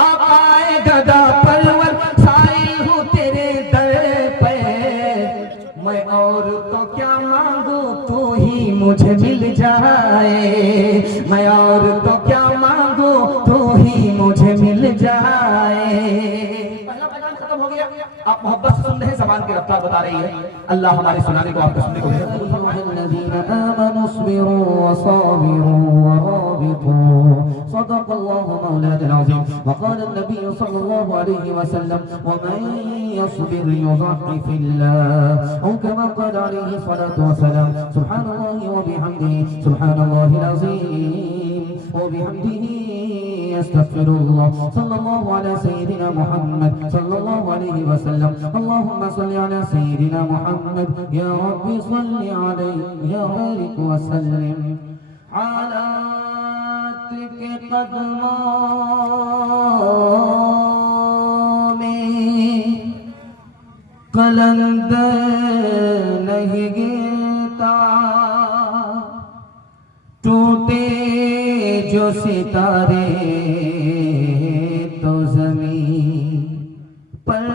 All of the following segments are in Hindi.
आए गदा परवर साई हूँ तेरे दर पे, मैं और तो क्या मांगू तू ही मुझे मिल जाए, मैं और तो क्या मांगू तू ही मुझे मिल जाए। पहला पैगाम खत्म हो गया। आप मोहब्बत से सुन रहे हैं, ज़बान की रफ्तार बता रही है। अल्लाह हमारे सुनाने को आपको सुनने को मिले। वक़ाल नबी सल्लल्लाहु अलैहि वसल्लम वमन यस्बिर युज़ाहि फिल्लाह औ कमा क़ाल अलैहि सलातु वस्सलाम सुब्हानल्लाहि व बिहम्दिही सुब्हानल्लाहिल अज़ीम व बिहम्दिही अस्तगफिरुल्लाह सल्लल्लाहु अला सय्यिदिना मुहम्मद सल्लल्लाहु अलैहि वसल्लम अल्लाहुम्मा सल्लि अला सय्यिदिना मुहम्मद या रब्बि सल्लि अलैहि या बारिक व सल्लिम अला के कदमों में कलंदर नहीं गिरता, टूटे जो सितारे तो ज़मीन पर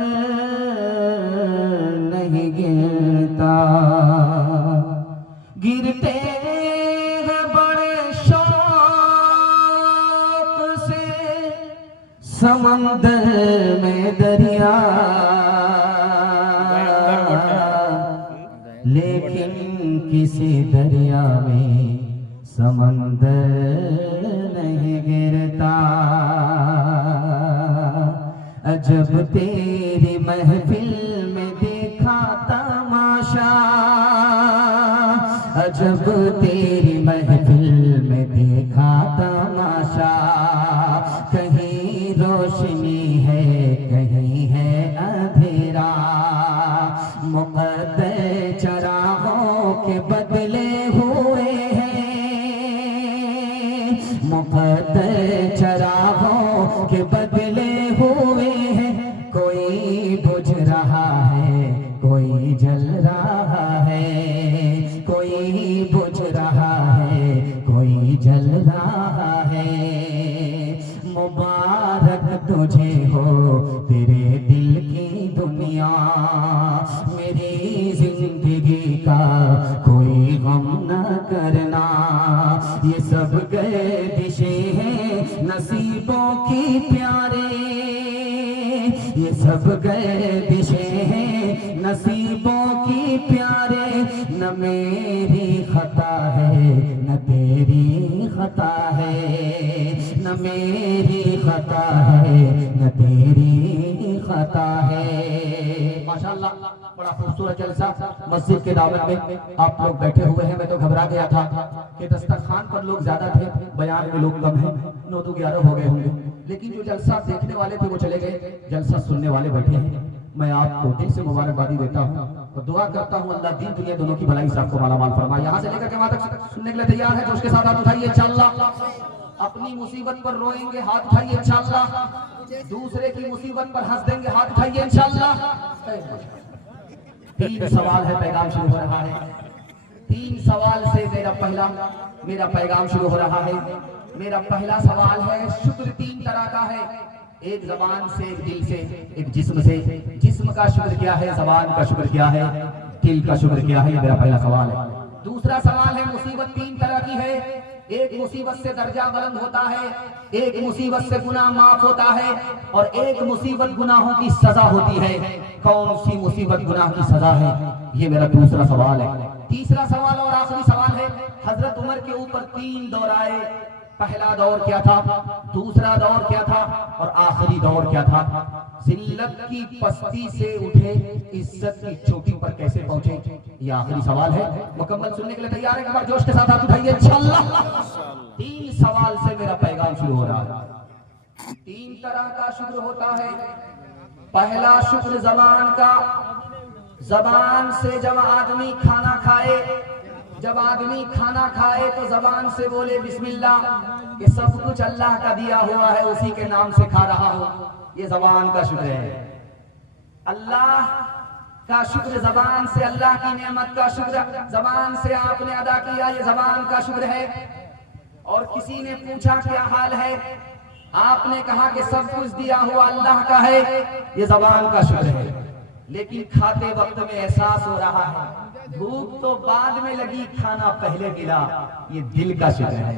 नहीं गिरता, गिरते समंदर में दरिया, लेकिन किसी दरिया में समंदर नहीं गिरता। अजब तेरी महफिल में देखा तमाशा, अजब तेरी महफिल में देखा तमाशा, कहीं रोशनी है कहीं है अंधेरा, मुक़द्दर चरागों के बदले हुए हैं, मुक़द्दर चरागों के बदले हुए हैं, कोई बुझ रहा है कोई जल रहा है, कोई बुझ रहा है कोई जल रहा है। मुबारक तुझे हो तेरे दिल की दुनिया, मेरी जिंदगी का कोई गम न करना, ये सब गर्दिशें हैं नसीबों की प्यारे, ये सब गर्दिशें हैं नसीबों की प्यारे, न मेरी खता है न तेरी खता है, न मेरी खता है न तेरी खता है। माशाअल्लाह बड़ा खूबसूरत जलसा मस्जिद के दावत में आप लोग बैठे हुए हैं। मैं तो घबरा गया था कि दस्तरखान पर लोग ज्यादा थे, बयान में लोग कम हैं, 9-11 हो गए होंगे, लेकिन जो जलसा देखने वाले थे वो चले गए, जलसा सुनने वाले बैठे हैं। मैं आपको दिल से मुबारकबादी देता हूँ और दुआ करता हूँ अल्लाह दीन दुनिया दोनों की भलाई से आपको मालामाल फरमाए। यहाँ से लेकर के वहां तक सुनने के लिए तैयार है? जोश के साथ हाथ उठाइए इंशाअल्लाह। अपनी मुसीबत पर रोएंगे हाथ उठाइए इंशाअल्लाह, दूसरे की मुसीबत पर हंस देंगे हाथ उठाइए इंशाअल्लाह। 3 सवाल है, पैगाम शुरू हो रहा है। 3 सवाल से मेरा पैगाम शुरू हो रहा है। मेरा पहला सवाल है, शुक्र 3 तरह का है, एक जबान से, एक दिल से, एक जिस्म से। जिस्म का शुक्र क्या है, जबान का शुक्र क्या है, दिल का शुक्र क्या है, ये मेरा पहला सवाल है। दूसरा सवाल है, मुसीबत 3 तरह की है, एक मुसीबत से दर्जा बुलंद होता है, एक मुसीबत से गुनाह माफ होता है, और एक मुसीबत गुनाहों की सजा होती है। कौन सी मुसीबत गुनाह की सजा है, ये मेरा दूसरा सवाल है। तीसरा सवाल और आखिरी सवाल है, हजरत उमर के ऊपर 3 दौर आए। पहला दौर क्या था, दूसरा दौर क्या था और आखिरी दौर क्या था? जिल्लत की पस्ती से उठे, इज्जत की चोटी पर कैसे पहुंचे, ये आखिरी सवाल है। मुकम्मल सुनने के लिए तैयार है? एक बार जोश के साथ हाथ उठाइए इंशाअल्लाह। 3 सवाल से मेरा पैगाम शुरू हो रहा है। 3 तरह का शुक्र होता है। पहला शुक्र जबान का, जबान से जब आदमी खाना खाए, जब आदमी खाना खाए तो जबान से बोले बिस्मिल्लाह, कि सब कुछ अल्लाह का दिया हुआ है, उसी के नाम से खा रहा हूं, ये जबान का शुक्र है। अल्लाह का शुक्र जबान से, अल्लाह की नेमत का शुक्र जबान से आपने अदा किया, ये जबान का शुक्र है। और किसी ने पूछा क्या हाल है, आपने कहा कि सब कुछ दिया हुआ अल्लाह का है, ये जबान का शुक्र है, लेकिन खाते वक्त में एहसास हो रहा है भूख तो बाद में लगी, खाना पहले गिरा, ये दिल का शुक्र है।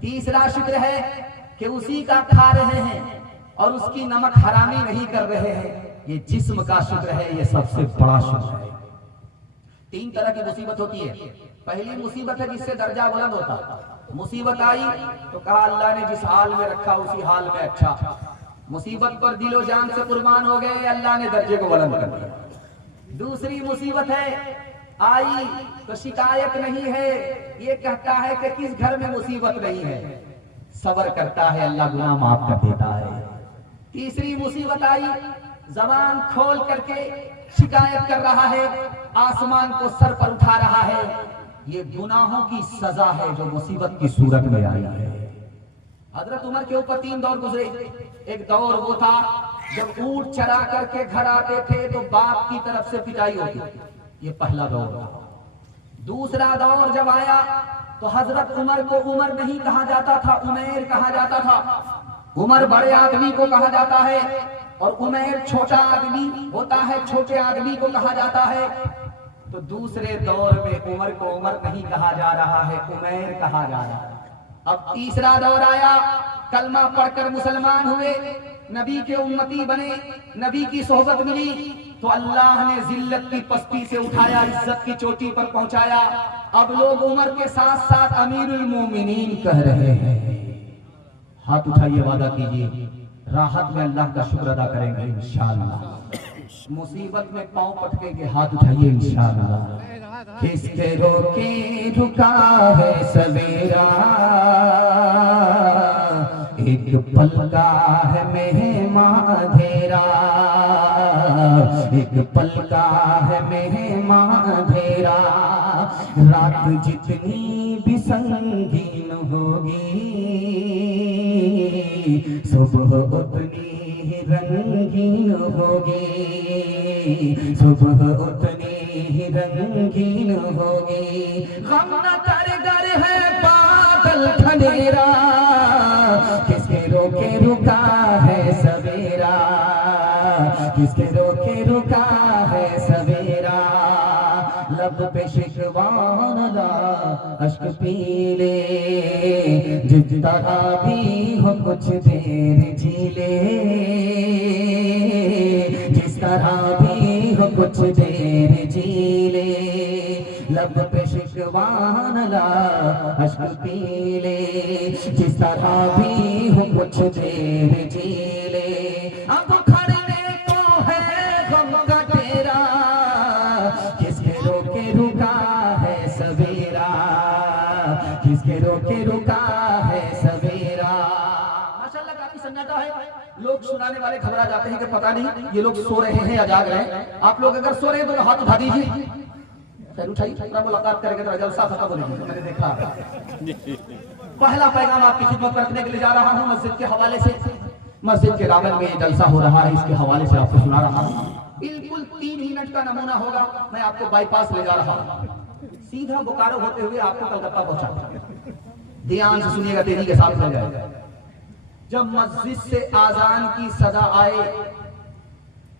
तीसरा शुक्र है कि उसी का खा रहे हैं और उसकी नमक हरामी नहीं कर रहे हैं, ये जिस्म का शुक्र है, ये सबसे बड़ा शुक्र है। 3 तरह की मुसीबत होती है। पहली मुसीबत है जिससे दर्जा बुलंद होता। मुसीबत आई तो कहा अल्लाह ने जिस हाल में रखा उसी हाल में अच्छा। मुसीबत पर दिलो जान से कुर्बान हो गए, अल्लाह ने दर्जे को बुलंद कर दिया। दूसरी मुसीबत है आई तो शिकायत नहीं है, ये कहता है कि किस घर में मुसीबत नहीं है, सब्र करता है, अल्लाह गुनाह माफ कर देता है। तीसरी मुसीबत आई, जबान खोल करके शिकायत कर रहा है, आसमान को सर पर उठा रहा है, ये गुनाहों की सजा है जो मुसीबत की सूरत में आई है। हजरत उमर के ऊपर 3 दौर गुजरे। एक दौर वो था जब ऊंट चरा करके घर आते थे तो बाप की तरफ से पिटाई होती, ये पहला दौर था। दूसरा दौर जब आया तो हजरत उमर को उमर नहीं कहा जाता था, उमैर कहा जाता था। उमर बड़े आदमी को कहा जाता है और उमैर छोटा आदमी होता है, छोटे आदमी को कहा जाता है। तो दूसरे दौर में उमर को उमर नहीं कहा जा रहा है, उमैर कहा जा रहा है। अब तीसरा दौर आया, कलमा पढ़कर मुसलमान हुए, नबी के उम्मती बने, नबी की सोहबत मिली तो अल्लाह ने जिल्लत की पस्ती से उठाया, इज्जत की चोटी पर पहुंचाया। अब लोग उमर के साथ साथ अमीरुल मोमिनीन कह रहे हैं। हाथ उठाइए, वादा कीजिए, राहत में अल्लाह का शुक्र अदा करेंगे इंशाअल्लाह। मुसीबत में पांव पटकेंगे, हाथ उठाइए इंशाअल्लाह। किसके रोके रुका है सवेरा, एक पल का है मेहमां धेरा, एक पल का है मेहमां धेरा। रात जितनी भी संगीन होगी, सुबह उतनी ही रंगीन होगी, सुबह उतनी ही रंगीन होगी। गम न कर डर है बादल घनेरा, किसके रोके रुका है सवेरा, किसके रोके रुका है सवेरा। लब पे शिकवान ला अश्क पी ले, जिस तरह भी हो कुछ देर जी ले, जिस तरह भी हो कुछ देर जी ले। लब पे शिकवान ला अश्क पी ले, जिस तरह भी हो कुछ देर जी ले। अब खड़ने को है गम का तेरा, किसके रोके रुका है सवेरा, किसके रोके रुका है सवेरा। माशाअल्लाह काफी सन्नाटा है, लोग सुनाने वाले घबरा जाते हैं कि पता नहीं ये लोग सो रहे हैं या जाग रहे हैं। आप लोग अगर सो रहे हैं तो हाथ उठा दीजिए, उठाइए, मुलाकात करेंगे तो जलसा खत्म हो जाएगी। मैंने देखा पहला पैगाम आपकी खिदमत रखने के लिए जा रहा हूँ मस्जिद के हवाले से। मस्जिद के दामन में जलसा हो रहा है, इसके हवाले से आपको सुना रहा हूँ। बिल्कुल 3 मिनट का नमूना होगा। मैं आपको बाईपास ले जा रहा हूँ, सीधा बोकारो होते हुए आपको कलकत्ता पहुंचा। ध्यान से सुनिएगा, तेजी के साथ चल जाएगा। जब मस्जिद से आजान की सदा आए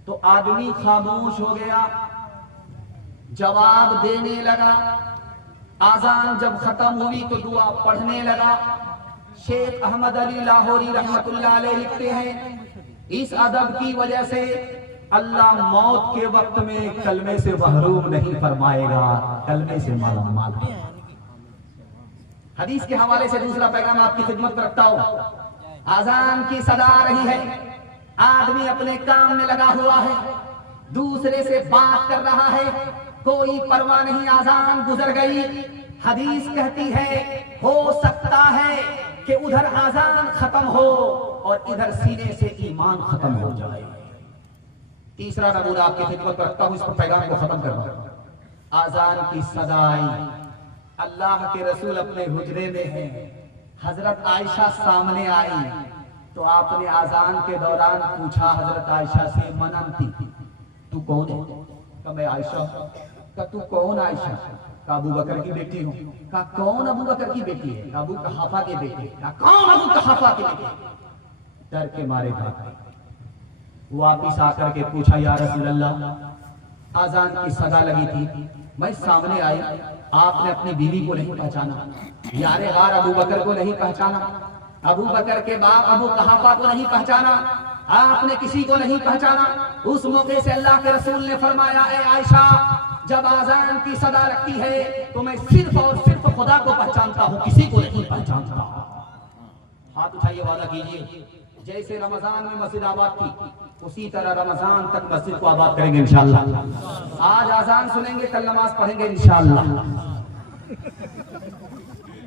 तो आदमी खामोश हो गया, जवाब देने लगा। आजान जब खत्म हुई तो दुआ पढ़ने लगा। शेख अहमद अली लाहौरी रहमतुल्लाह अलैह लिखते हैं, इस अदब की वजह से अल्लाह मौत के वक्त में कलमे से महरूम नहीं फरमाएगा, कलमे से मालामाल। हदीस के हवाले से दूसरा पैगाम आपकी खिदमत में रखता हूं। आजान की सदा आ रही है, आदमी अपने काम में लगा हुआ है, दूसरे से बात कर रहा है, कोई परवाह नहीं, आजान गुजर गई। हदीस कहती है हो सकता है कि उधर आजान खत्म हो और इधर सीने से ईमान खत्म हो जाए। तीसरा नमूना आपकी खिदमत में रखता हूं, इस पर पैगाम को खत्म करना। आजान की सदा आई, अल्लाह के रसूल अपने हुजरे में हैं, हजरत आयशा सामने आई तो आपने आजान के दौरान पूछा हजरत आयशा से, मनमती तू कौन है? का मैं आयशा। का तू कौन आयशा? का अबू बकर की बेटी हूँ। का कौन अबू बकर की बेटी है? अबू कहाफा के बेटे। का कौन अबू कहाफा के बेटे? डर के मारे भाग गए। वापिस आकर के पूछा, या रसूल अल्लाह, आजान की सदा लगी थी, मैं सामने आई, आपने अपनी बीवी को नहीं पहचाना, यारे गार अबू बकर को नहीं पहचाना, अबू बकर के बाप अबू कहाफा को नहीं पहचाना, आपने किसी को नहीं पहचाना। उस मौके से अल्लाह के रसूल ने फरमाया, ए आयशा, जब आजान की सदा लगती है तो मैं सिर्फ और सिर्फ खुदा को पहचानता हूँ, किसी को नहीं पहचानता। हाथ उठाइए, वादा कीजिए, जैसे रमजान में मस्जिद आबाद थी उसी तरह रमजान तक मस्जिद को आबाद करेंगे इंशाअल्लाह। आज आजान सुनेंगे, कल नमाज पढ़ेंगे इंशाअल्लाह।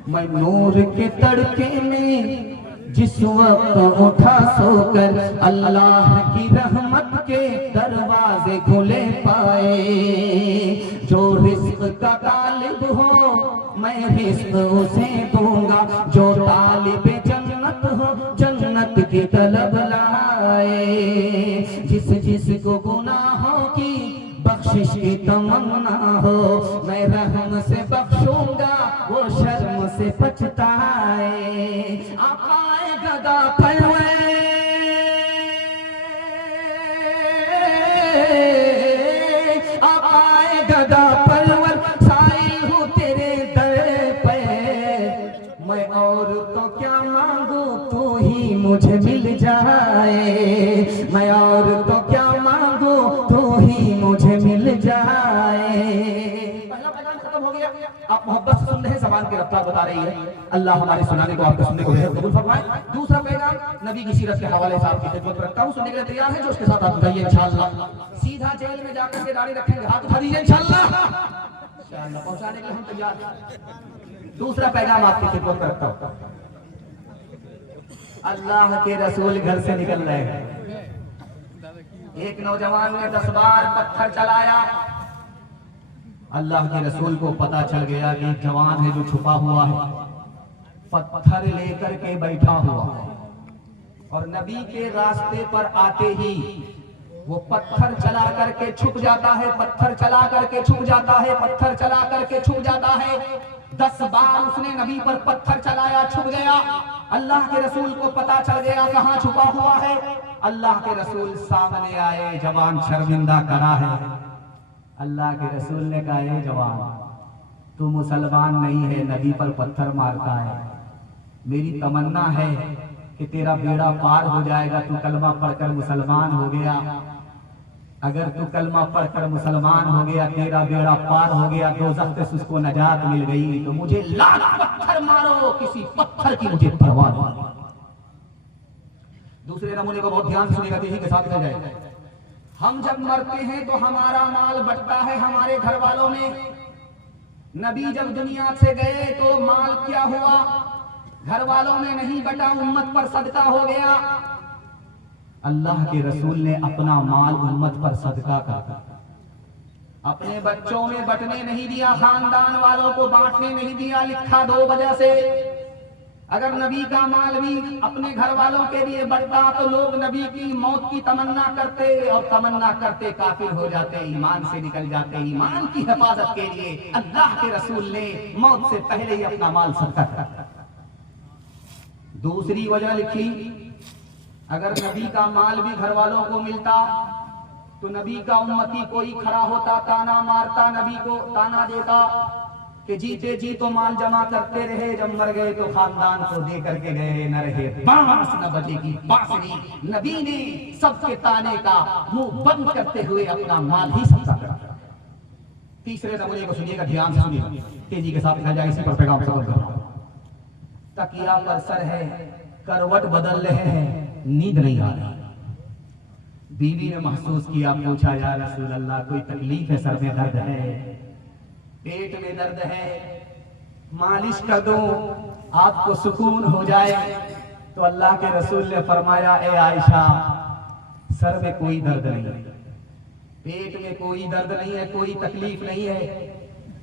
मैं नूर के तड़के में जिस वक्त उठा सोकर, अल्लाह की रहमत के दरवाजे खुले पाए। जो रिज़्क़ का तालिब हो मैं रिज़्क़ उसे दूंगा, जो तालिब जन्नत हो जन्नत की तलब लाए। जिस जिसको गुनाहों की बख्शिश की तमन्ना हो, मैं रहम से बख्शूंगा, वो शर्म से पछताए। आकाए गदा परवे, आकाए गदा परवर, साइल हूँ तेरे दर पे। मैं और तो क्या मांगू, तू ही मुझे मिल जाए। मैं और तो क्या मांगू, तू ही मुझे मिल जाए। पहला पैगाम खत्म हो गया। आप मोहब्बत से सुन रहे हैं, ज़बान की रफ्तार बता रही है। अल्लाह हमारे सुनाने को, आपके सुनने को कबूल फरमाए। दूसरा पैगाम नबी की सीरत के हवाले से आपकी खिदमत में रखता हूँ, सुनने के लिए तैयार है जो उसके साथ आप बताइए इंशाअल्लाह। सीधा जेल में जाकर के दाढ़ी रखेंगे, हाथ उठा दीजिए इंशाअल्लाह। इंशाअल्लाह पहुंचाने के लिए हम तैयार हैं। दूसरा पैगाम आपकी खिदमत में रखता हूँ। अल्लाह के रसूल घर से निकल रहे हैं, एक नौजवान ने 10 बार पत्थर चलाया। अल्लाह के रसूल को पता चल गया कि एक जवान है जो छुपा हुआ है, पत्थर लेकर के बैठा हुआ है, और नबी के रास्ते पर आते ही वो पत्थर चला करके छुप जाता है, पत्थर चला करके छुप जाता है, पत्थर चला करके छुप जाता है। 10 बार उसने नबी पर पत्थर चलाया, छुप गया। अल्लाह के रसूल को पता चल गया कहाँ छुपा हुआ है। अल्लाह के रसूल सामने आए, जवान शर्मिंदा करा है। अल्लाह के रसूल ने कहा, ये जवान, तू मुसलमान नहीं है, नबी पर पत्थर मारता है। मेरी तमन्ना है कि तेरा बेड़ा पार हो जाएगा, तू कलमा पढ़कर मुसलमान हो गया। अगर तू कलमा पढ़कर मुसलमान हो गया, तेरा बेड़ा पार हो गया, दोज़ख से उसको नजात मिल गई, तो मुझे लाख पत्थर मारो, किसी पत्थर की मुझे परवाह नहीं। दूसरे नमूने को बहुत ध्यान से सुनिएगा, तेजी के साथ जाए। हम जब मरते हैं तो हमारा माल बंटता है हमारे घर वालों में। नबी जब दुनिया से गए तो माल क्या हुआ, घर वालों में नहीं बटा, उम्मत पर सदका हो गया। अल्लाह के रसूल ने अपना माल उम्मत पर सदका कर दिया, अपने बच्चों में बंटने नहीं दिया, खानदान वालों को बांटने नहीं दिया। लिखा 2 वजह से, अगर नबी का माल भी अपने घर वालों के लिए बढ़ता तो लोग नबी की मौत की तमन्ना करते, और तमन्ना करते काफिर हो जाते, ईमान से निकल जाते। ईमान की हिफाजत के लिए अल्लाह के रसूल ने मौत से पहले ही अपना माल सदका कर। दूसरी वजह लिखी, अगर नबी का माल भी घर वालों को मिलता तो नबी का उम्मती कोई खड़ा होता, ताना मारता, नबी को ताना देता कि जीते जी तो माल जमा करते रहे, जब मर गए तो खानदान को दे करके गए, न रहे बांस न बजेगी बांसुरी। नबी ने सबके ताने का मुंह बंद करते हुए अपना माल ही सदका करा। तीसरे नमूने को सुनिएगा, ध्यान से सुनिएगा, तेजी के साथ जाए, इसी पर पैगाम समझ लो। तकिया पर सर है, करवट बदल रहे हैं, नींद नहीं आ रही। बीवी ने महसूस किया, पूछा, या रसूल अल्लाह, कोई तकलीफ है, सर में दर्द है, पेट में दर्द है, मालिश कर दो, आपको सुकून हो जाए। तो अल्लाह के रसूल ने फरमाया, ए आयशा, सर में कोई दर्द नहीं है, पेट में कोई दर्द नहीं है, कोई तकलीफ नहीं है।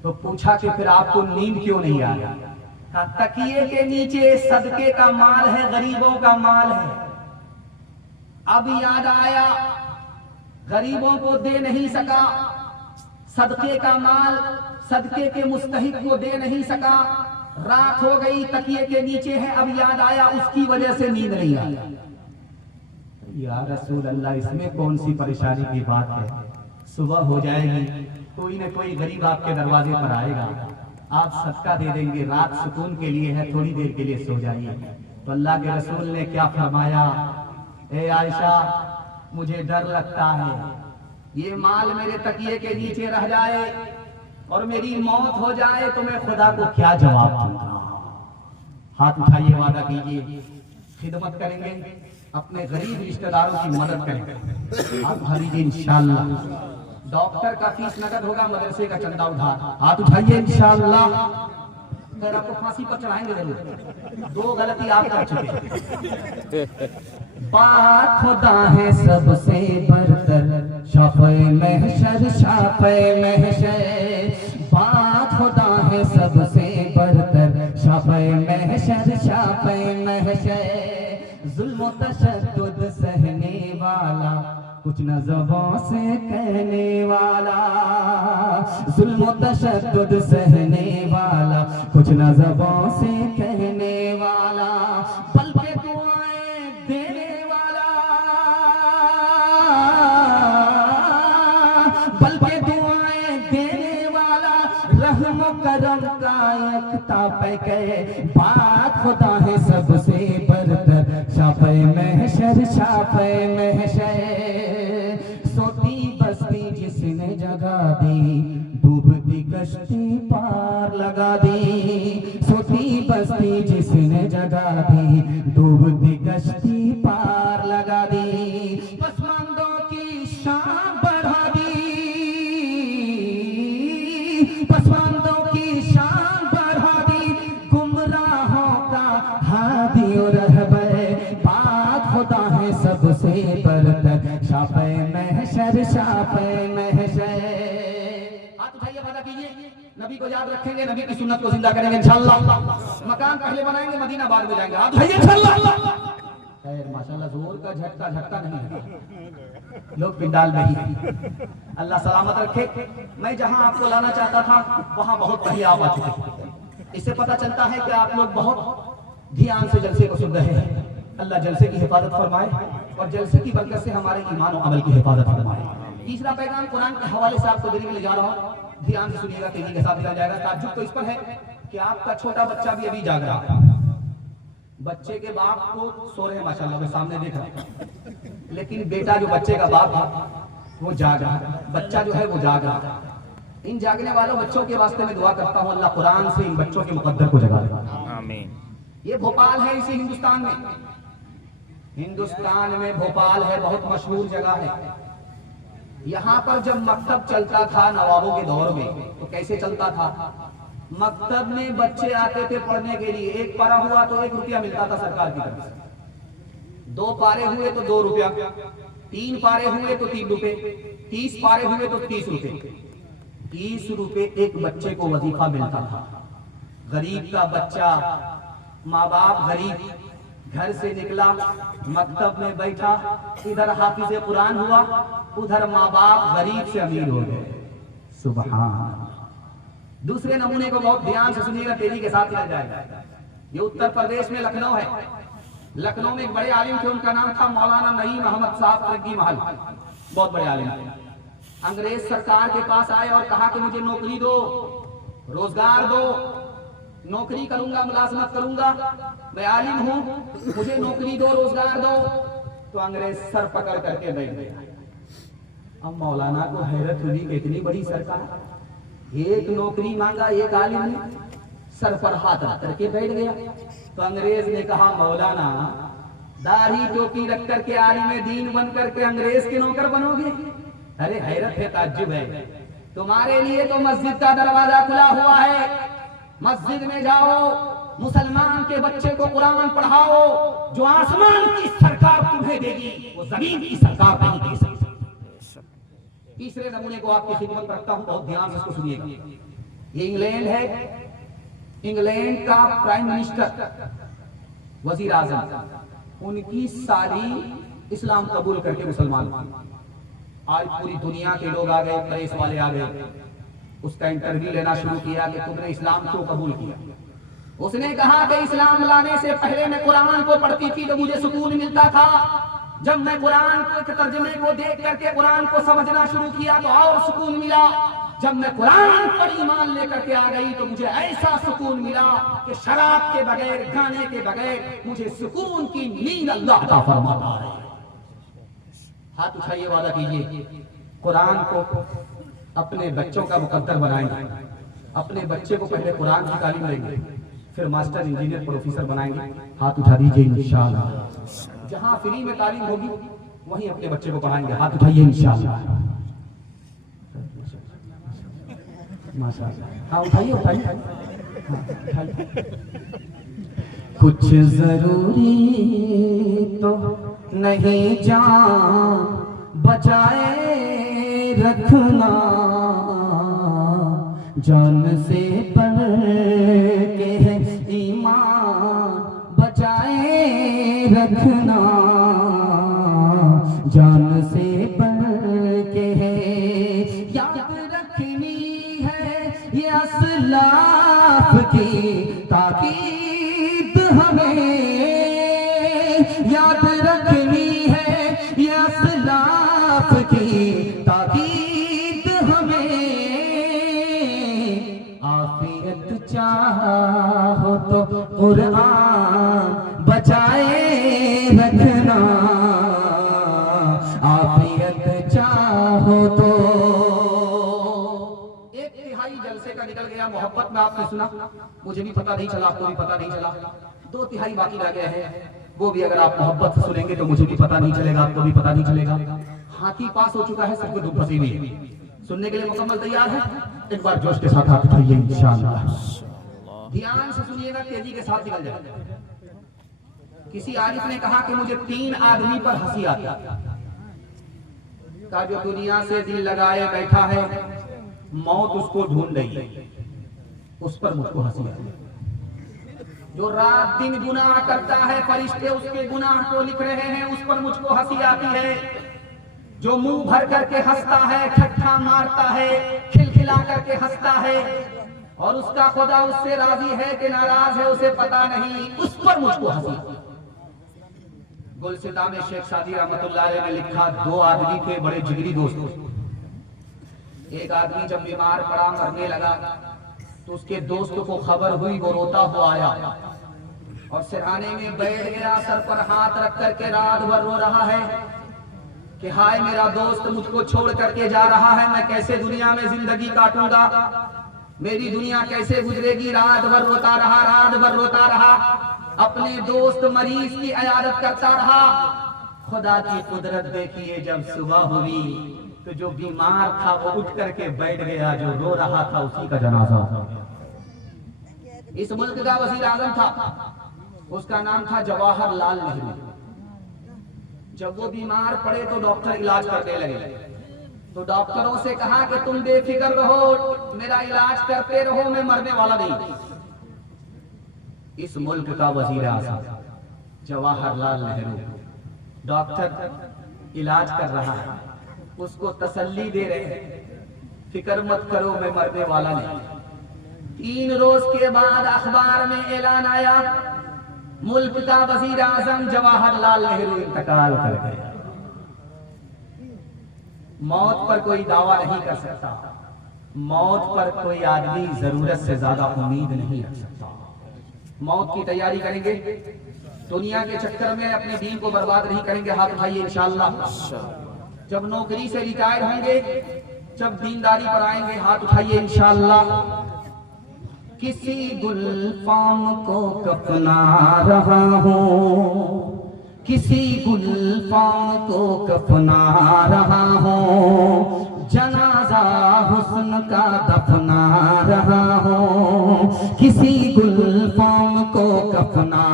तो पूछा कि फिर आपको नींद क्यों नहीं आ रहा? तकिए के नीचे सदके का माल है, गरीबों का माल है। अब याद आया, गरीबों को दे नहीं सका, सदके का माल सदके के मुस्तहिक को दे नहीं सका, रात हो गई, तकिए के नीचे है। अब याद आया, उसकी वजह से नींद नहीं आई। या रसूल अल्लाह, इसमें कौन सी परेशानी की बात है? सुबह हो जाएगी, कोई न कोई गरीब आपके दरवाजे पर आएगा, आप सदका दे देंगे, रात सुकून के लिए है, थोड़ी देर के लिए सो जाइए। तो अल्लाह के रसूल ने क्या फरमाया, ए आयशा मुझे डर लगता है ये माल मेरे तकिए के नीचे रह जाए और मेरी मौत हो जाए तो मैं खुदा को क्या जवाब दूंगा। हाथ उठाइए, वादा कीजिए खिदमत करेंगे, अपने गरीब रिश्तेदारों की मदद करेंगे। आप खरीदिए इंशाअल्लाह। डॉक्टर का फीस नकद होगा, मदरसे का चंदा उधार। हाथ उठाइए इंशाअल्लाह। फिर आपको फांसी पर चढ़ाएंगे जरूर, 2 गलती आप कर चुके। बात खुदा है सबसे बढ़कर, शाफ़े महशर शाफ़े महशर। बात खुदा है सबसे बढ़कर, शाफ़े महशर शाफ़े महशर। जुल्म तशद्दुद सहने वाला, कुछ न ज़ुबान से कहने वाला। जुल्म तशद्दुद सहने वाला, कुछ न ज़ुबान से कहने वाला। पल पे दुआएं देने वाला, पल पे दुआएं देने वाला। रहम करम का एकता पैके, बात खुदा है सबसे बढ़कर, शाफ़े महशर शाफ़े महशर। सोती बस्ती जिसने जगा दी, डूबती कश्ती पार लगा दी। सोती बस्ती जिसने जगा दी, डूबती कश्ती पार लगा दी। पसमानदों की शान बढ़ा दी, पसमानदों की शान बढ़ा दी। गुमराहों का हादी और रहबर, बात खुदा है सबसे बढ़कर, शाफ़े महशर शाफ़े महशर। हाथ उठाइए, वादा कीजिए नबी को याद रखेंगे, नबी की सुन्नत को जिंदा करेंगे इंशाअल्लाह। मकान पहले बनाएंगे, मदीना बाद में जाएंगे। हाथ उठाइए इंशाअल्लाह। खैर माशाअल्लाह, जोर का झटका नहीं है, लोग पिंडाल में ही। अल्लाह सलामत रखे। मैं जहां आपको लाना चाहता था वहां बहुत पहले आप आ चुके। इससे पता चलता है कि आप लोग बहुत ध्यान से जलसे को सुन रहे हैं। अल्लाह जलसे की हिफाजत फरमाए और जलसे की बरकत से हमारे ईमान और अमल की हिफाजत फरमाए। तीसरा पैगाम कुरान के हवाले से आपको देने के लिए जा रहा हूँ, ध्यान से सुनिएगा, तेजी के साथ दिया जाएगा। ताज्जुब तो इस पर है कि आपका छोटा बच्चा भी अभी जाग रहा है, बच्चे के बाप को सो रहे माशाल्लाह के सामने देख रहा, लेकिन बेटा जो बच्चे का बाप है वो जाग रहा, बच्चा जो है वो जाग रहा। इन जागने वालों बच्चों के वास्ते में दुआ करता हूँ, अल्लाह कुरान से इन बच्चों के मुकद्दर को जगा दे, आमीन। ये भोपाल है, इसी हिंदुस्तान में भोपाल है, बहुत मशहूर जगह है। यहाँ पर जब मकतब चलता था नवाबों के दौर में, तो कैसे चलता था? मकतब में बच्चे आते थे पढ़ने के लिए, 1 पारा हुआ तो 1 रुपया मिलता था सरकार की तरफ से, 2 पारे हुए तो 2 रुपया, 3 पारे हुए तो 3 रुपए, 30 पारे हुए तो 30 रुपए। 30 रुपए एक बच्चे को वजीफा मिलता था। गरीब का बच्चा, माँ बाप गरीब, घर से निकला, मकतब में बैठा, इधर हाफिज़े कुरान हुआ, उधर माँ बाप गरीब से अमीर हो गए। सुभान। दूसरे नमूने को बहुत ध्यान से सुनिएगा, तेजी के साथ लिया जाएगा। ये उत्तर प्रदेश में लखनऊ है। लखनऊ में एक बड़े आलिम थे, उनका नाम था मौलाना नईम अहमद साहब तरक्की महल, बहुत बड़े आलिम थे। अंग्रेज सरकार के पास आए और कहा कि मुझे नौकरी दो, रोजगार दो, नौकरी करूंगा, मुलाजमत करूंगा, मैं आलिम हूं, मुझे नौकरी दो, रोजगार दो। तो अंग्रेज सर पकड़ करके बैठ गया। अब मौलाना को हैरत हुई कि इतनी बड़ी सरकार, एक नौकरी मांगा एक आलिम ने, सर पर हाथ रख करके बैठ गया। तो अंग्रेज ने कहा, मौलाना दाढ़ी टोपी रख करके आलिम दीन बन करके अंग्रेज के नौकर बनोगे? अरे हैरत है, ताज्जुब है। तुम्हारे लिए तो मस्जिद का दरवाजा खुला हुआ है, मस्जिद में जाओ, मुसलमान के बच्चे को कुरान पढ़ाओ। जो आसमान की सरकार तुम्हें देगी वो जमीन की सरकार नहीं दे सकती। तीसरे नमूने को आपकी खिदमत रखता हूं, बहुत ध्यान से इसको सुनिएगा। ये इंग्लैंड है, इंग्लैंड का प्राइम मिनिस्टर, वजीर आजम, उनकी साली इस्लाम कबूल करके मुसलमान। आज पूरी दुनिया के लोग आ गए, प्रेस वाले आ गए, उसका इंटरव्यू लेना शुरू किया कि तुमने इस्लाम क्यों कबूल किया। उसने कहा कि इस्लाम लाने से पहले मैं कुरान को पढ़ती थी तो मुझे सुकून मिलता था, जब मैं कुरान के तर्जुमे को देख करके कुरान को समझना शुरू किया तो और सुकून मिला। जब मैं कुरान पर ईमान लेकर के आ गई तो मुझे ऐसा सुकून मिला कि शराब के बगैर, गाने के बगैर मुझे सुकून की नींद अल्लाह अता फरमाता है। हाथ उठाइए, वादा कीजिए कुरान को अपने बच्चों का मुकद्दर बनाएंगे। अपने बच्चे को पहले कुरान की तालीम देंगे, फिर मास्टर, इंजीनियर, प्रोफेसर बनाएंगे। हाथ उठा दीजिए इंशाअल्लाह। जहां फ्री में तालीम होगी वहीं अपने बच्चे को पढ़ाएंगे। हाथ उठाइए इंशाअल्लाह। माशाअल्लाह। हाँ उठाइए उठाइए। कुछ जरूरी तो नहीं जान बचाए रखना, जान से बढ़ के है ईमान बचाए रखना, जान से बढ़ के है याद रखनी है ये असलाफ की ताकीद हमें, याद रखनी है ये असलाफ की ताकीद हमें। आफियत चाहो तो कुरान बचाए रखना, आफियत चाहो तो। एक तिहाई जलसे का निकल गया, मोहब्बत में आपने सुना, मुझे भी पता नहीं चला, आपको भी पता नहीं चला। 2 तिहाई बाकी रह गए हैं, वो भी अगर आप मोहब्बत से सुनेंगे तो मुझे भी पता नहीं चलेगा, आपको भी पता नहीं चलेगा। हाथी पास हो चुका है, सबको दुख फंसी हुई है। सुनने के लिए मुकम्मल तैयार है? एक बार जोश के साथ हाथ उठाइए इंशाअल्लाह। ध्यान से सुनिएगा, तेजी के साथ निकल जाए। किसी आलिम ने कहा कि मुझे 3 आदमी पर हंसी आती का जो दुनिया से दिल लगाए बैठा है, मौत उसको ढूंढ रही है, उस पर मुझको हंसी आती है। जो रात दिन गुनाह करता है, फरिश्ते उसके गुनाह को लिख रहे हैं, उस पर मुझको हंसी आती है। जो मुंह भर करके हंसता है, ठट्ठा मारता है, खिलखिला करके हंसता है और उसका खुदा उससे राजी है कि नाराज है उसे पता नहीं, उस पर मुझको हंसी आती है। गुलसिता में शेख सादी रहमतुल्लाह अलैह ने लिखा, 2 आदमी थे बड़े जिगरी दोस्त। एक आदमी जब बीमार पड़ा, मरने लगा, तो उसके दोस्त को खबर हुई, वो रोता हुआ आया और सिरहाने में बैठ गया, सर पर हाथ रख करके रात भर रो रहा है कि हाय मेरा दोस्त मुझको छोड़ करके जा रहा है, मैं कैसे दुनिया में जिंदगी काटूंगा, मेरी दुनिया कैसे गुजरेगी। रात भर रोता रहा, रात भर रोता रहा, अपने दोस्त मरीज की इयादत करता रहा। खुदा की कुदरत देखिए, जब सुबह हुई तो जो बीमार था वो उठ करके बैठ गया, जो रो रहा था उसी का जनाजा। इस मुल्क का वजीर आजम था, उसका नाम था जवाहरलाल नेहरू। जब वो बीमार पड़े तो डॉक्टर इलाज करने लगे, तो डॉक्टरों से कहा कि तुम बेफिक्र रहो, मेरा इलाज करते रहो, मैं मरने वाला नहीं। इस मुल्क का वजीर आजम जवाहरलाल नेहरू, डॉक्टर इलाज कर रहा है, उसको तसल्ली दे रहे हैं, फिक्र मत करो, मैं मरने वाला नहीं। 3 रोज के बाद अखबार में ऐलान आया, मुल्क का वजीर आजम जवाहरलाल नेहरू इंतकाल कर गया। मौत पर कोई दावा नहीं कर सकता, मौत पर कोई आदमी जरूरत से ज्यादा उम्मीद नहीं रख सकता। मौत की तैयारी करेंगे, दुनिया के चक्कर में अपने दीन को बर्बाद नहीं करेंगे। हाथ उठाइए इंशाअल्लाह। जब नौकरी से रिटायर होंगे, जब दीनदारी पर आएंगे, हाथ उठाइए इंशाअल्लाह। किसी गुलफाम को कफना रहा हूँ, किसी गुलफाम को कफना रहा हूँ, जनाजा हुस्न का दफना रहा हूँ, किसी गुलफाम को कफना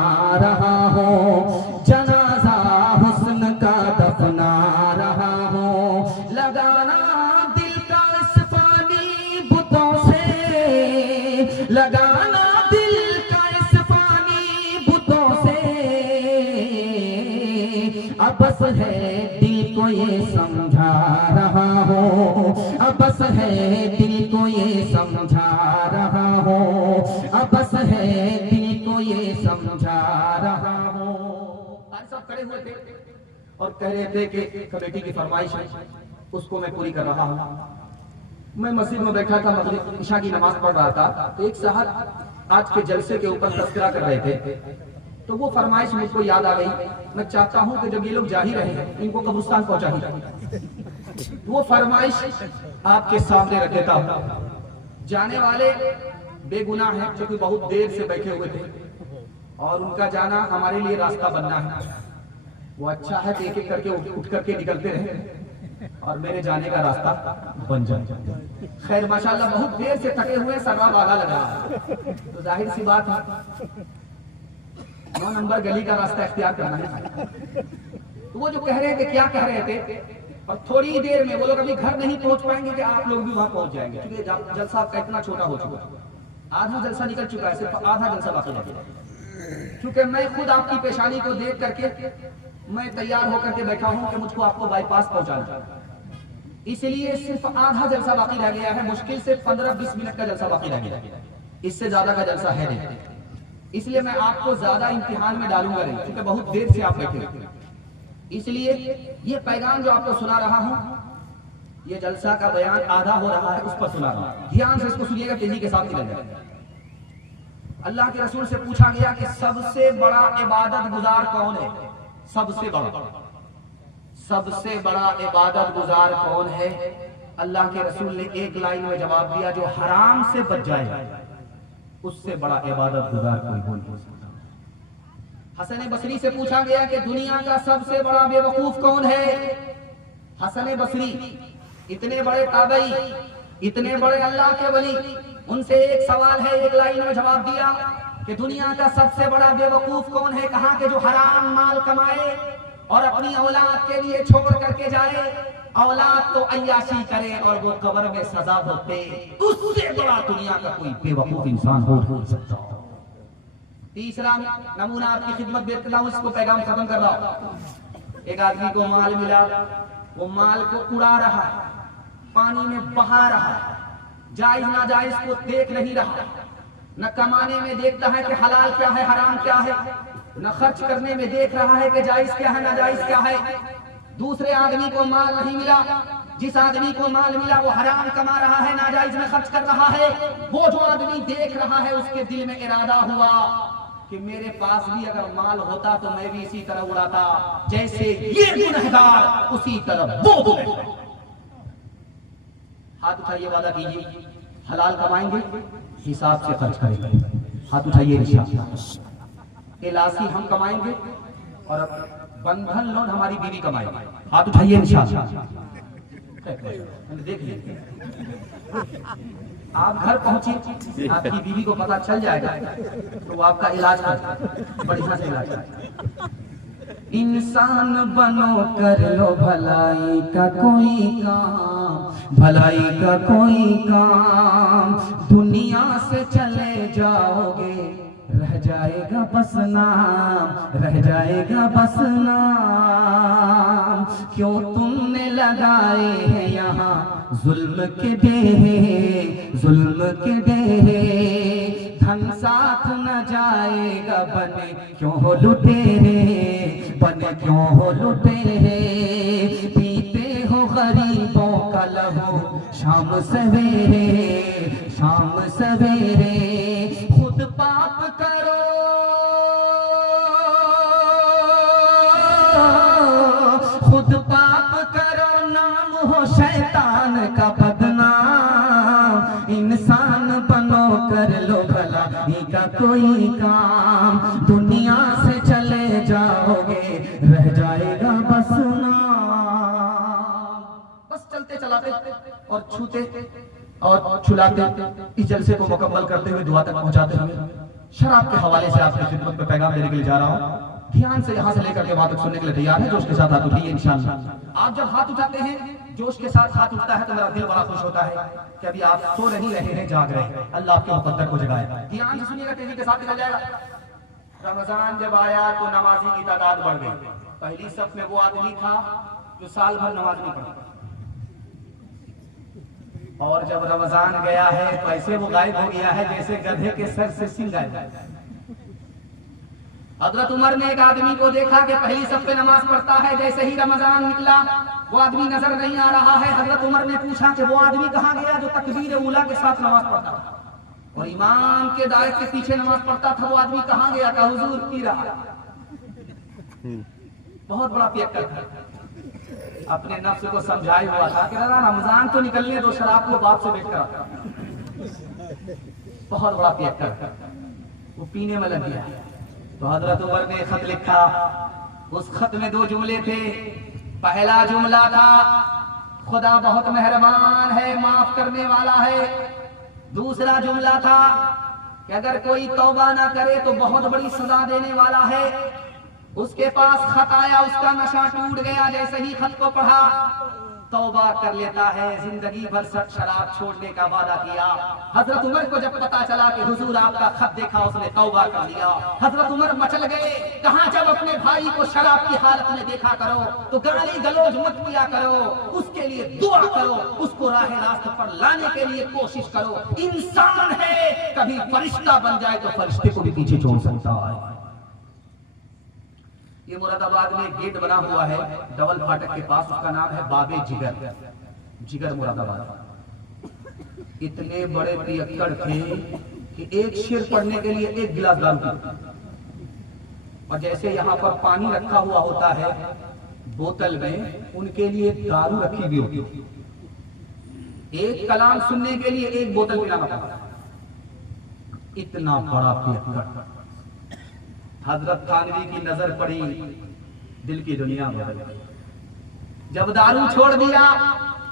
रहा हूँ, जनाजा हुस्न का दफना रहा हूँ। लगाना दिल का इस फानी बुतों से, लगाना दिल का इस फानी बुतों से, अबस है दिल को ये समझा रहा हूँ, अबस है दिल को ये समझा रहा हूँ, अबस है दिल को ये समझा रहा हूँ। सब खड़े हुए थे, और कह रहे थे कि कमेटी की फरमाइश है, उसको मैं पूरी कर रहा हूँ। मैं मस्जिद में बैठा था, मगरिब इशा की नमाज पढ़ रहा था, तो एक साहब आज के जलसे के ऊपर तस्करा कर रहे थे, तो वो फरमाइश मुझको याद आ गई। मैं चाहता हूँ कि जब ये लोग जा ही रहे हैं, इनको कब्रिस्तान पहुंचा ही, वो फरमाइश आपके सामने रख देता हूँ। जाने वाले बेगुनाह हैं, क्योंकि बहुत देर से बैठे हुए थे और उनका जाना हमारे लिए रास्ता बनना है। वो अच्छा है कि एक एक करके उठ करके निकलते रहे और मेरे जाने का रास्ता बन जाए। खैर माशाल्लाह बहुत देर से थके हुए, सर्रा बागा लगा, तो जाहिर सी बात है 9 नंबर गली का रास्ता इख्तियार करना है। तो वो जो कह रहे थे, क्या कह रहे थे, और थोड़ी देर में वो लोग अभी घर नहीं पहुंच पाएंगे कि आप लोग भी वहां पहुंच जाएंगे, क्योंकि जलसा आपका इतना छोटा हो चुका है, आधा जलसा निकल चुका है, सिर्फ आधा जलसा बाकी है। क्योंकि मैं खुद आपकी पेशानी को देख करके मैं तैयार होकर के बैठा हूं कि मुझको आपको बाईपास पहुंचाना, इसलिए सिर्फ आधा जलसा बाकी रह गया है। मुश्किल से 15-20 मिनट का जलसा बाकी रह गया, इससे ज्यादा का जलसा है नहीं। इसलिए मैं आपको ज्यादा इम्तिहान में डालूंगा नहीं, क्योंकि बहुत देर से आप बैठे। इसलिए ये पैगाम जो आपको सुना रहा हूं, ये जलसा का बयान आधा हो रहा है, उस पर सुना रहा हूं, ध्यान से इसको सुनिएगा, तेजी के साथ निकल जाए। अल्लाह के रसूल से पूछा गया कि सबसे बड़ा इबादत गुजार कौन है? सबसे बड़ा इबादत गुजार कौन है? अल्लाह के रसूल ने एक लाइन में जवाब दिया, जो हराम से बच जाए, उससे बड़ा इबादत गुजार कोई हो नहीं सकता। हसन बसरी से पूछा गया कि दुनिया का सबसे बड़ा बेवकूफ कौन है? हसन बसरी इतने बड़े ताबई, इतने बड़े अल्लाह के वली, उनसे एक सवाल है, एक लाइन में जवाब दिया कि दुनिया का सबसे बड़ा बेवकूफ कौन है? कहा कि जो हराम माल कमाए और अपनी औलाद के लिए छोड़ करके जाए, औलाद तो अय्याशी करे और वो कब्र में सजा भोगते, उससे बड़ा दुनिया का कोई बेवकूफ इंसान हो नहीं सकता। तीसरा नमूना आपकी खिदमत में करता हूं, इसको पैगाम खत्म कर रहा हूं। एक आदमी को माल मिला, वो माल को उड़ा रहा है, पानी में बहा रहा है, जायज नाजायज को देख नहीं रहा, न कमाने में देखता है कि हलाल क्या है हराम क्या है, न खर्च करने में देख रहा है कि जायज क्या है नाजायज क्या है। दूसरे आदमी को माल नहीं मिला, जिस आदमी को माल मिला वो हराम कमा रहा है, नाजायज में खर्च कर रहा है। वो जो आदमी देख रहा है, उसके दिल में इरादा हुआ कि मेरे पास भी अगर माल होता तो मैं भी इसी तरह उड़ाता, जैसे ये गुनहगार उसी तरह वो गुनहगार। हाथ उठाइए, वादा कीजिए, हलाल कमाएंगे, हिसाब से खर्च करेंगे। हाथ उठाइए, इंशाअल्लाह। एलआईसी हम कमाएंगे और बंधन लोन हमारी बीवी कमाएगी। हाथ उठाइए, इंशाअल्लाह। देख लीजिए, आप घर पहुंचिए, आपकी बीवी को पता चल जाएगा तो वो आपका इलाज कर, बढ़िया से इलाज कर। इंसान बनो, कर लो भलाई का कोई काम, भलाई का कोई काम, दुनिया से चले जाओगे रह जाएगा बस नाम, रह जाएगा बस नाम। क्यों तुमने लगाए हैं यहाँ जुल्म के डेरे, जुल्म के डेरे, धन साथ न जाएगा, बने क्यों हो लुटेरे, बने क्यों हो लुटेरे। पीते हो गरीबों का लहू शाम सवेरे, शाम सवेरे। खुद पाप करो, खुद पाप करो, नाम हो शैतान का बदनाम। इंसान बनो, कर लो भलाई का कोई काम, दुनिया से चले जाओगे रह जाएगा बस नाम। बस चलते चलाते और छूते और छुलाते, इस जलसे को मुकम्मल करते हुए दुआ तक पहुंचाते हुए शराब के हवाले से आपकी खिदमत में पैगाम देने के लिए जा रहा हूँ। ध्यान से यहाँ से लेकर के वहां तक सुनने के लिए तैयार है। जोश के साथ हाथ उठाइए इंशाअल्लाह। आप जब हाथ उठाते हैं, जोश के साथ हाथ उठता है तो मेरा दिल बड़ा खुश होता है कि अभी आप सो नहीं रहे हैं, जाग रहे हैं। अल्लाह आपके मुकद्दर को जगाए। ध्यान से सुनिएगा, तेजी के साथ निकल जाएगा। रमजान जब आया तो नमाजी की तादाद बढ़ गई। पहली सफ में वो आदमी था जो साल भर नमाज नहीं पढ़ा, और जब रमजान गया है तो ऐसे वो गायब हो गया है जैसे गधे के सर से सिंह गायब। हजरत उमर ने एक आदमी को देखा कि पहली सब पे नमाज पढ़ता है, जैसे ही रमजान निकला वो आदमी नजर नहीं आ रहा है। हजरत उमर ने पूछा कि वो आदमी कहाँ गया जो तकबीर उला के साथ नमाज पढ़ता था और इमाम के दायरे के पीछे नमाज पढ़ता था, वो आदमी कहाँ गया? कहा हुजूर पी रहा। बहुत बड़ा पियक्कड़ था, अपने नफ्स को समझाए हुआ था कि रमजान तो निकलने दो, शराब को बाप से बेच कर। बहुत बड़ा पियक्कड़, वो पीने में लग गया। तो हजरत उमर ने खत लिखा, उस खत में 2 जुमले थे। पहला जुमला था खुदा बहुत मेहरबान है, माफ करने वाला है। दूसरा जुमला था कि अगर कोई तौबा ना करे तो बहुत बड़ी सजा देने वाला है। उसके पास खत आया, उसका नशा टूट गया, जैसे ही खत को पढ़ा तौबा कर लेता है, जिंदगी भर शराब छोड़ने का वादा किया। हजरत उमर को जब पता चला कि हुजूर आपका खत देखा, उसने तौबा कर लिया। हजरत उमर मचल गए, कहा जब अपने भाई को शराब की हालत में देखा करो तो गाली गलौज मत किया करो, उसके लिए दुआ करो, उसको राह रास्ते पर लाने के लिए कोशिश करो। इंसान है, कभी फरिश्ता बन जाए तो फरिश्ते को भी पीछे छोड़ सकता है। ये मुरादाबाद में गेट बना हुआ है डबल फाटक के पास, उसका नाम है बाबे जिगर, जिगर मुरादाबाद। इतने बड़े पियक्कड़ थे कि एक शेर पढ़ने के लिए 1 गिलास दारू पीते, और जैसे यहाँ पर पानी रखा हुआ होता है बोतल में, उनके लिए दारू रखी हुई होती। एक कलाम सुनने के लिए 1 बोतल पिलाना पड़ता। इतना बड़ा पियक्कड़। हजरत थानवी की नजर पड़ी, दिल की दुनिया बदल गई। जब दारू छोड़ दिया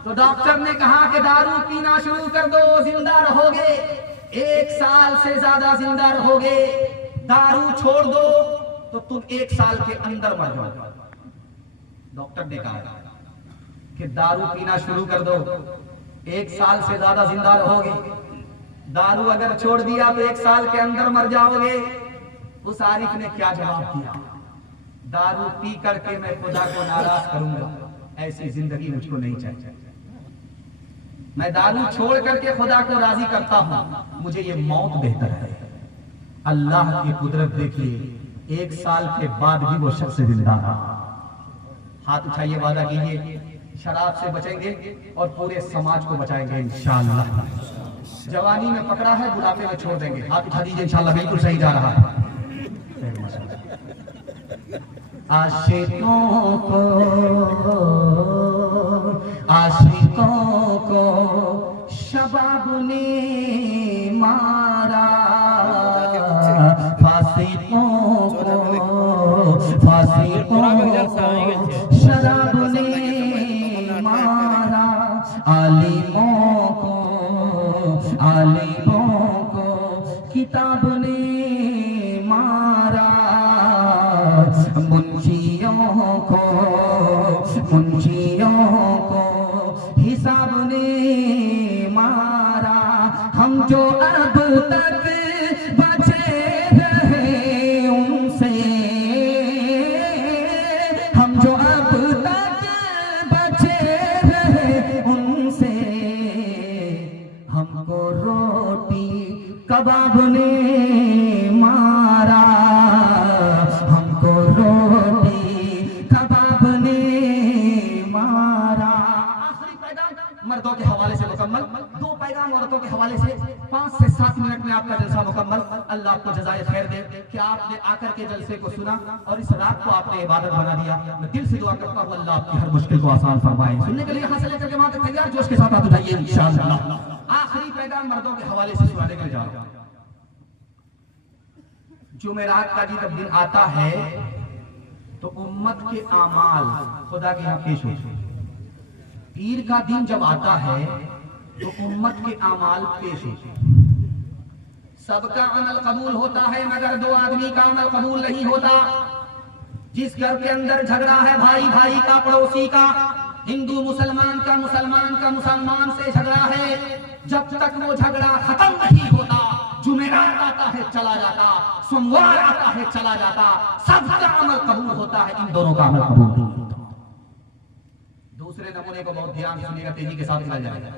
तो डॉक्टर ने कहा कि दारू पीना शुरू कर दो, जिंदा रहोगे, 1 साल से ज्यादा जिंदा रहोगे। दारू छोड़ दो तो तुम 1 साल के अंदर मर जाओगे। डॉक्टर ने कहा कि दारू पीना शुरू कर दो, 1 साल से ज्यादा जिंदा रहोगे। दारू अगर छोड़ दिया तो 1 साल के अंदर मर जाओगे। उस आरिफ ने क्या जवाब दिया? दारू पी करके मैं खुदा को नाराज करूंगा, ऐसी जिंदगी मुझको नहीं चाहिए। मैं दारू छोड़ करके खुदा को राजी करता हूं, मुझे ये मौत बेहतर है। अल्लाह की कुदरत देखिए, 1 साल के बाद भी वो शख्स जिंदा रहा। हाथ उठाइए, वादा कीजिए शराब से बचेंगे और पूरे समाज को बचाएंगे इंशाअल्लाह। जवानी में पकड़ा है, बुढ़ापे में छोड़ देंगे। हाथ उठा दीजिए, इंशाअल्लाह बिल्कुल सही जा रहा है। आशिकों को शबाब ने मारा, फासिकों को शराब ने मारा, आलिमों को किताब ने मारा, मुंशियों को हिसाब ने मारा। हम जो अब तक बचे रहे उनसे, हम जो अब तक बचे रहे उनसे, हमको रोटी कबाब ने मारा, हमको रोटी कबाब ने मारा। आखिरी पैगाम मर्दों के हवाले से मुकम्मल, 2 पैगाम औरतों के हवाले से। 5 से 7 मिनट में आपका जलसा मुकम्मल। अल्लाह आपको जज़ाए खैर दे कि आपने आकर के जलसे को सुना और इस रात को आपने इबादत बना दिया। मैं दिल से दुआ करता हूँ अल्लाह आपकी हर मुश्किल को आसान फरमाए। सुनने के लिए यहाँ से लेकर के वहां तक तैयार, जोश के साथ आप उठाइए इंशाअल्लाह। आखिरी पैगाम मर्दों के हवाले से सुनाने के लिए जा रहा हूं। जुमेरात का जब दिन आता है तो उम्मत के आमाल खुदा के यहाँ पेश होते हैं। पीर का दिन जब आता है तो उम्मत के आमाल पेश होते हैं। सबका अमल कबूल होता है मगर 2 आदमी का अमल कबूल नहीं होता। जिस घर के अंदर झगड़ा है भाई भाई का, पड़ोसी का, हिंदू मुसलमान का, मुसलमान का मुसलमान से झगड़ा है, जब तक वो झगड़ा खत्म नहीं होता, जुमेरात आता है चला जाता, सोमवार आता है चला जाता, सबका अमल कबूल होता है, इन दोनों का अमल कबूल नहीं होता। दूसरे नमूने को बहुत ध्यान से सुनिएगा, तेजी के साथ समझ जाएगा।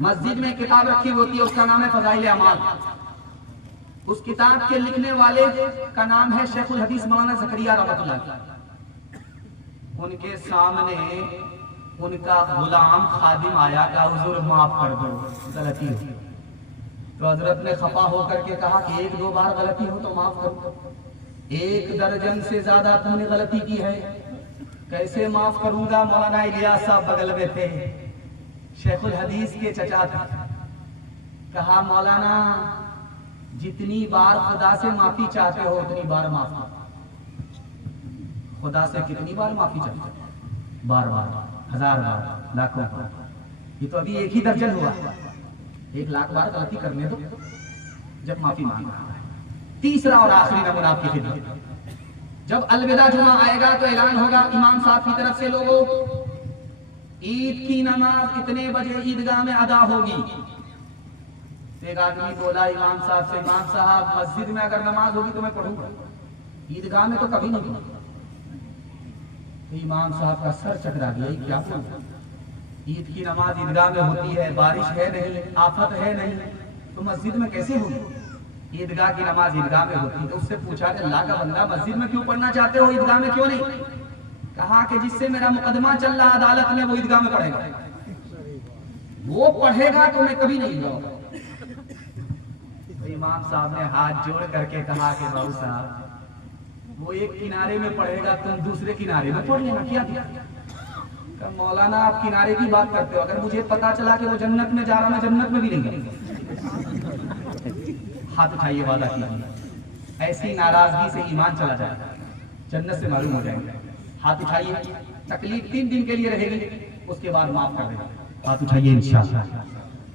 मस्जिद में किताब रखी होती है, उसका नाम है फजाइल अमाल। उस किताब के लिखने वाले का नाम है शेखुल हदीस मौलाना ज़करिया रहमतुल्लाह। उनके सामने उनका गुलाम खादिम आया का हुजूर माफ कर दो, गलती हुई। तो हजरत ने खफा होकर के कहा कि एक दो बार गलती हो तो माफ करो, 1 दर्जन से ज्यादा तुमने गलती की है, कैसे माफ करूंगा। मौलाना इलियास साहब बगल में थे, शेखुल हदीस के चचा थे। कहा मौलाना जितनी बार खुदा से माफी चाहते हो उतनी बार माफ करो। खुदा से कितनी बार माफी चाहते हो? बार बार, 1000 बार, लाखों बार। ये तो अभी 1 ही दर्जन हुआ, 1 लाख बार गलती करने दो जब माफी मांग रहा है। तीसरा और आखिरी नमूना आपकी खिदमत, जब अलविदा जुमा आएगा तो ऐलान होगा इमाम साहब की तरफ से, लोगों ईद की नमाज इतने बजे ईदगाह में अदा होगी। एक आदमी बोला इमाम साहब से, इमाम साहब मस्जिद में अगर नमाज होगी तो मैं पढ़ूंगा, ईदगाह में तो कभी नहीं पढ़ूंगा। इमाम साहब का सर चकरा गया, क्या बोलूं, ईद की नमाज ईदगाह में होती है, बारिश है नहीं, आफत है नहीं, तो मस्जिद में कैसे होगी? ईदगाह की नमाज ईदगाह में होती है। तो उससे पूछा कि अल्लाह का बंदा मस्जिद में क्यों पढ़ना चाहते हो, ईदगाह में क्यों नहीं? कहा कि जिससे मेरा मुकदमा चल रहा अदालत में वो ईदगाह में पढ़ेगा, वो पढ़ेगा तो मैं कभी नहीं जाऊंगा। तो इमाम साहब ने हाथ जोड़ करके कहा कि बाबू साहब वो एक किनारे में पढ़ेगा, तुम दूसरे किनारे में पढ़ लेना, क्या दिया? मौलाना आप किनारे की बात करते हो, अगर मुझे पता चला कि वो जन्नत में जा रहा, मैं जन्नत में भी नहीं गया। हाथ उठाइए, वादा कीजिए, ऐसी नाराजगी से ईमान चला जाएगा, जन्नत से मालूम हो जाएगा। हाथ उठाइए, तकलीफ 3 दिन के लिए रहेगी, उसके बाद माफ कर देंगे। हाथ उठाइए इंशाअल्लाह।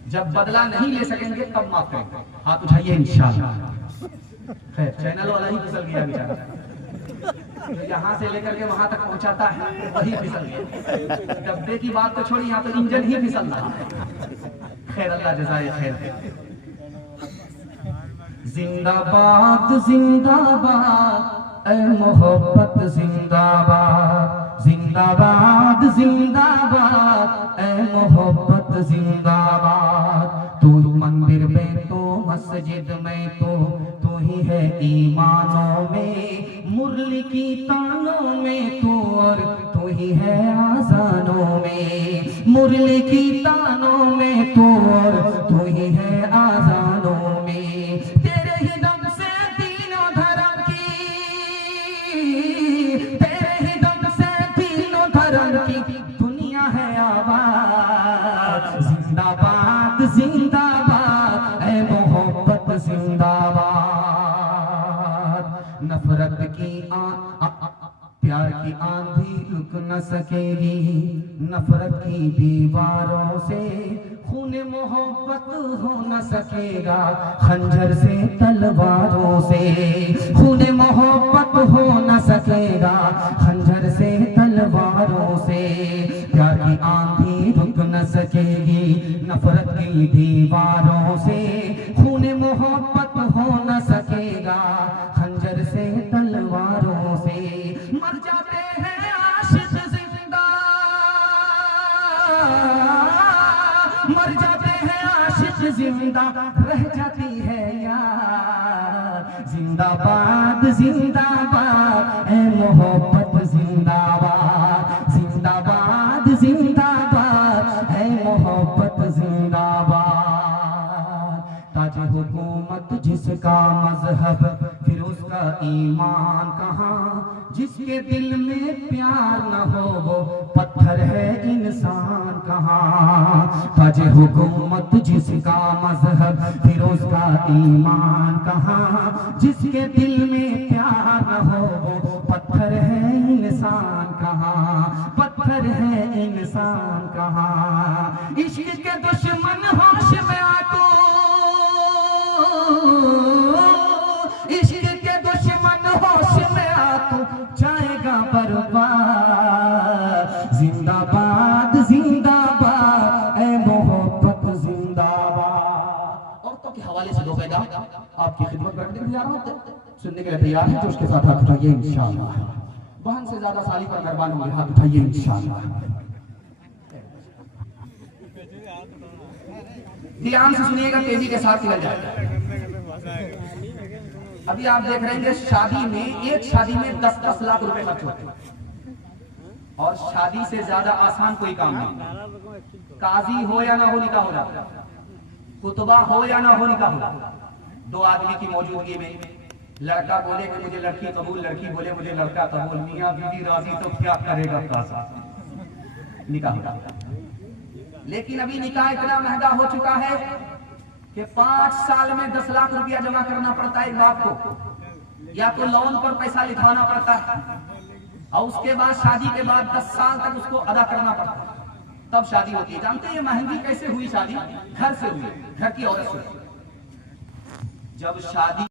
जब बदला नहीं ले सकेंगे तब माफ करेंगे। हाथ उठाइए इंशाअल्लाह। खैर चैनल वाला ही फिसल गया बेचारा, यहाँ से लेकर के वहां तक पहुंचाता है वही फिसल गया। डब्बे की बात तो छोड़ी, यहाँ तो इंजन ही फिसल रहा है। खैर अल्लाह जज़ाए खैर। जिंदाबाद जिंदाबाद ऐ मोहब्बत जिंदाबाद, जिंदाबाद जिंदाबाद ऐ मोहब्बत जिंदाबाद। तू मंदिर में तो मस्जिद में तो तू ही है ईमानों में, मुरली की तानों में तू और तू ही है आज़ानों में, मुरली की तानों में तू और तू ही है आज़ानों में। तेरे ही दम से तीनों धर्म की, तेरे ही दम से तीनों धर्म की दुनिया है आबाद। जिंदाबाद जिंदाबाद ऐ मोहब्बत जिंदाबाद। नफरत की प्यार की आंधी रुक न सकेगी, नफरत की दीवारों से खून मोहब्बत हो न सकेगा, खंजर से तलवारों से खून मोहब्बत हो न सकेगा, खंजर से तलवारों से। प्यार की आंधी रुक न सकेगी, नफरत की दीवारों से खून मोहब्बत हो न सकेगा, खंजर से तलवारों से। मर जाते हैं आशिक जिंदा, मर जाते हैं आशिक जिंदा, रह जाती है यार। जिंदाबाद जिंदाबाद ऐ मोहब्बत जिंदाबाद, जिंदाबाद जिंदाबाद ऐ मोहब्बत जिंदाबाद। ताज हुकूमत जिसका मजहब फिर उसका ईमान कहाँ, जिसके दिल में प्यार न हो वो पत्थर है इंसान कहाँ। ताज हुकूमत जिसका मजहब फिर उसका ईमान कहाँ, जिसके दिल में प्यार न हो वो पत्थर है इंसान कहाँ, पत्थर है इंसान कहाँ। इश्क के दुश्मन होश में आतो, इश्क के दुश्मन होश में आतो जाएगा बर्बाद। जिंदाबाद जिंदाबाद ऐ मोहब्बत जिंदाबाद। औरतों के हवाले से 2 पैगाम आपकी खिदमत रखने के लिए आ रहा हूं, सुनने के लिए तैयार हैं तो उसके साथ हाथ उठाइए इंशाअल्लाह। बहन से ज्यादा साली पर मेहरबान होंगे, हाथ उठाइए इंशाअल्लाह। ध्यान से सुनिएगा, तेजी के साथ निकल जाएगा। अभी आप देख रहे हैं शादी में, एक शादी में 10-10 लाख रुपए खर्च होते हैं, और शादी से ज्यादा आसान कोई काम नहीं। काजी हो या ना हो निकाह हो जाता, कुतबा हो या ना हो निकाह हो। दो आदमी की मौजूदगी में लड़का बोले कि मुझे लड़की कबूल, लड़की बोले मुझे लड़का कबूल, मियां बीवी राजी तो क्या करेगा कासा, निकाह हो। लेकिन अभी निकाह इतना महंगा हो चुका है कि 5 साल में 10 लाख रुपया जमा करना पड़ता है एक बाप को, या तो लोन पर पैसा लिखवाना पड़ता है, और उसके बाद शादी के बाद 10 साल तक उसको अदा करना पड़ता है, तब शादी होती है। जानते हैं ये महंगी कैसे हुई शादी? घर से हुई, घर की औरत से। जब शादी